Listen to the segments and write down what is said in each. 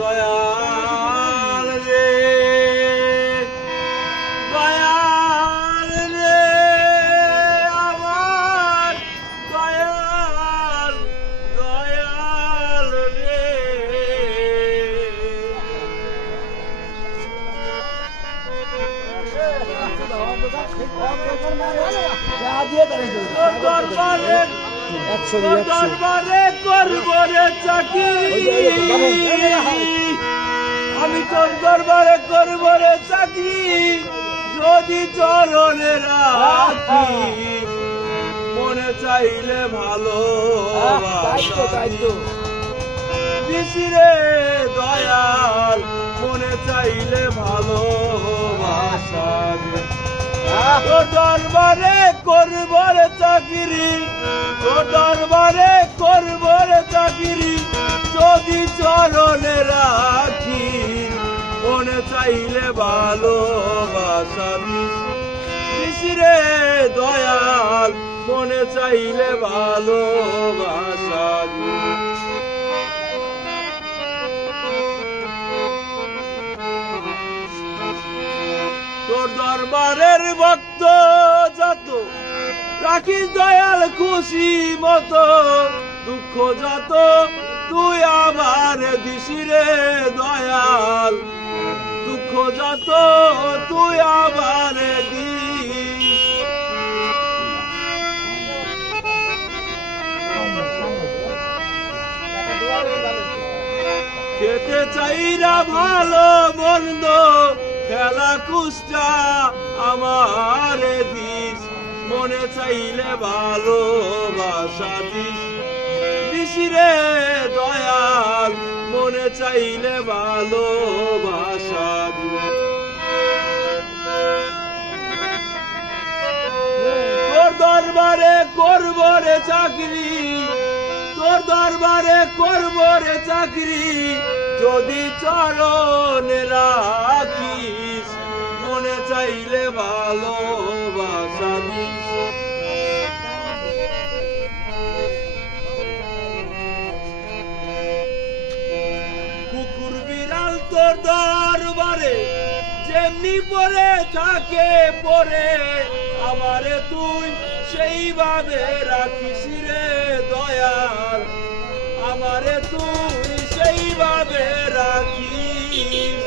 দয়াল রে দয়াল রে আমার দয়াল দয়াল রে দরবারে করব রে চাকরি আমি তোর দরবারে করব রে চাকরি যদি চরণে রাখি মনে চাইলে ভালো বিশিরে দয়াল মনে চাইলে ভালো তোর দরবারে করব রে চাকরি তোর দরবারে করব রে চাকরি যদি চরণে রাখি মনে চাইলে ভালোবাসা বিশিরে দয়াল মনে চাইলে ভালোবাসা তোর দরবারের ভক্ত যত রাখিস দয়াল খুশি মতো দুঃখ যত তুই আমার দিশিরে দয়াল দুঃখ যত তুই আমার দিস খেতে চাই না ভালো মন্দ খেলা কুষ্টা আমার দিস মনে চাইলে ভালোবাসা দিস দিশিরে দয়াল মনে চাইলে ভালোবাসা দিস তোর দরবারে করব রে চাকরি তোর দরবারে করব রে চাকরি যদি চরণে রাখিস মনে চাইলে ভালোবাসা দিস কুকুর বিড়াল তোর দরবারে যেমনি পরে থাকে পরে আমারে তুই সেইভাবে রাখিস রে দয়াল আমারে তুই সেইভাবে রাখিস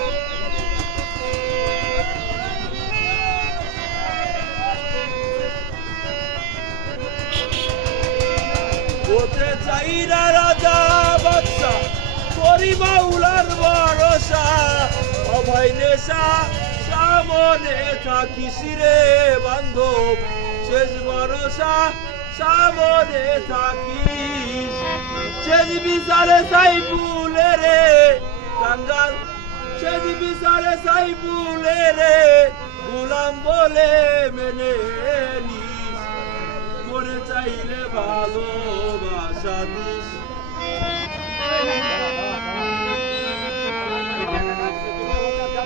হতে চাই না রাজা বাদশা করি বাউলার ভরসা অভয় নেশা সামনে থাকিস রে বান্ধব শেষ ভরসা সামনে থাকিস শেষ বিচারে সাইফুলে রে কাঙ্গাল শেষ বিচারে সাইফুলে রে গুলাম বলে মেনে নিস মনে চাইলে ভালোবাসা দিস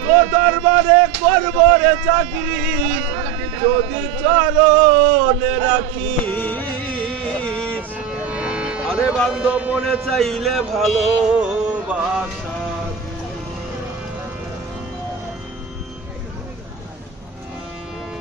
তোর দরবারে করব রে চাকরি যদি চরণে রাখিস আরে বান্ধব মনে চাইলে ভালোবাসা